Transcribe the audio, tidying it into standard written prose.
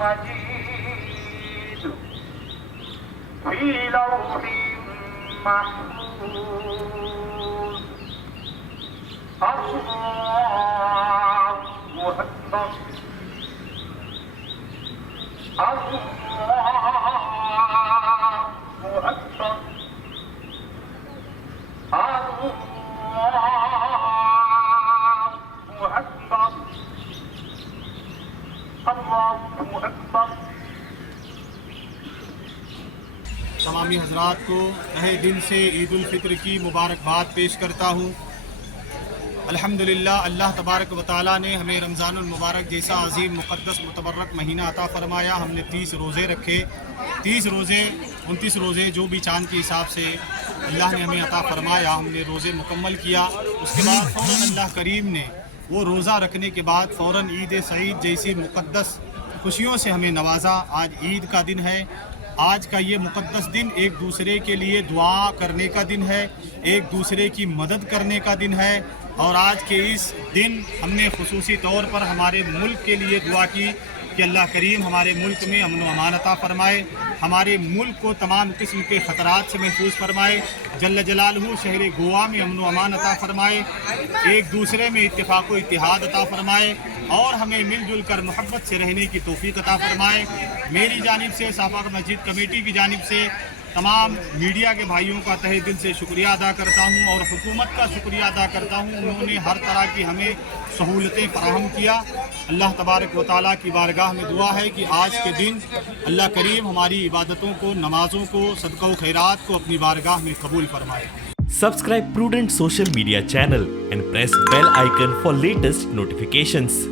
मजीद फी लौहिम महफूज। अल्लाहु अकबर, अल्लाहु अकबर, अल्लाहु अकबर, अल्लाहु अकबर। तमामी हजरात को तहे दिल से ईद उल फित्र की मुबारकबाद पेश करता हूँ। अल्हम्दुलिल्लाह, अल्लाह तबारक व तआला ने हमें रमज़ानुल मुबारक जैसा अजीम मुक़द्दस मुतबर्रक महीना अता फ़रमाया। हमने 30 रोज़े रखे, 30 रोज़े 29 रोज़े जो भी चाँद के हिसाब से अल्लाह ने हमें अता फ़रमाया, हमने रोज़े मुकम्मल किया। उसके बाद फ़ौरन अल्लाह करीम ने वो रोज़ा रखने के बाद फ़ौरन ईद सईद जैसी मुक़द्दस खुशियों से हमें नवाजा। आज ईद का दिन है। आज का ये मुक़द्दस दिन एक दूसरे के लिए दुआ करने का दिन है, एक दूसरे की मदद करने का दिन है। और आज के इस दिन हमने खुसूसी तौर पर हमारे मुल्क के लिए दुआ की कि अल्लाह करीम हमारे मुल्क में अमन व अमान अता फ़रमाए, हमारे मुल्क को तमाम किस्म के ख़तरात से महफूज फ़रमाए, जल्ल जलालहू शहर गोवा में अमन व अमान अता फ़रमाए, एक दूसरे में इत्तेफ़ाक़ व इत्तिहाद अता फ़रमाए और हमें मिलजुल कर मोहब्बत से रहने की तौफ़ीक़ अता फ़रमाए। मेरी जानिब से, साफ़ाक मस्जिद कमेटी की जानिब से तमाम मीडिया के भाइयों का तहे दिल से शुक्रिया अदा करता हूँ और हुकूमत का शुक्रिया अदा करता हूँ। उन्होंने हर तरह की हमें सहूलतें फराहम किया। अल्लाह तबारक व तआला की बारगाह में दुआ है कि आज के दिन अल्लाह करीम हमारी इबादतों को, नमाज़ों को, सदक़ा व खैरात को अपनी बारगाह में कबूल फरमाए। Subscribe Prudent social media channel and press bell icon for latest notifications.